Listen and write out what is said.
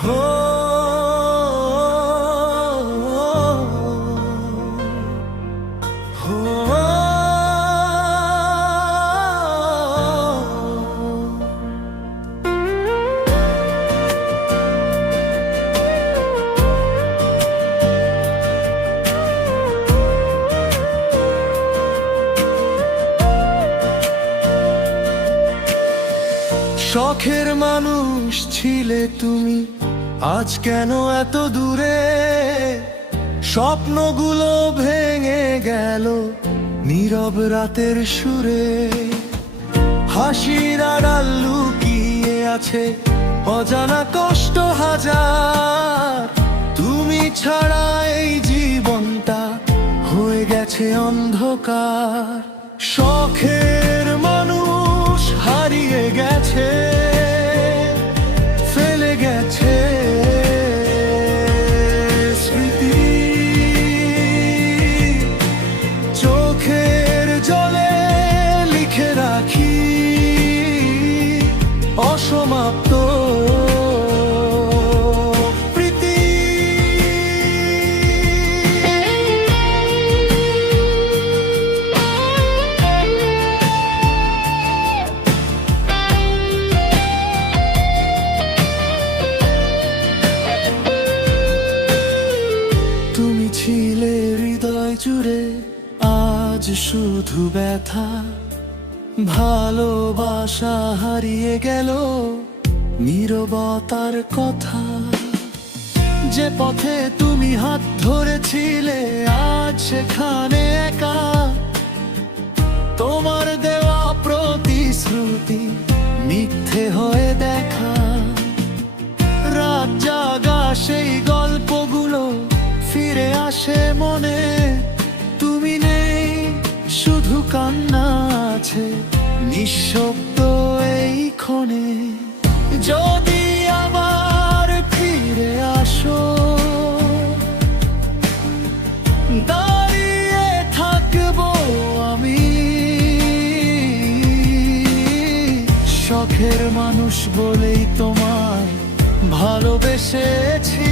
হো হো শখের মানুষ ছিলে তুমি, আজ কেন এত দূরে? স্বপ্নগুলো ভেঙে গেল নীরব রাতের সুরে। হাসির আড়াল লুকিয়ে আছে অজানা কষ্ট হাজার। তুমি ছাড়া এই জীবনটা হয়ে গেছে অন্ধকার। শখের মানুষ হারিয়ে গেছে, ফেলে গেছে স্মৃতি। চোখের জলে লিখে রাখি অসমাপ্ত প্রীতি। তুমি ছিলে হৃদয় জুড়ে, আজ শুধু ব্যথা। ভালোবাসা হারিয়ে গেল নীরবতার কথা। যে পথে তুমি হাত ধরেছিলে আজ সেখানে একা। তোমার দেওয়া প্রতিশ্রুতি মিথ্যে হয়ে দেখা। রাত জাগা সেই গল্পগুলো ফিরে আসে মনে। তুমি নেই, শুধু কান্না আছে নিঃশব্দ এই ক্ষণে। যদি আবার ফিরে আসো, দাঁড়িয়ে থাকবো আমি। শখের মানুষ বলেই তোমায় ভালোবেসেছি।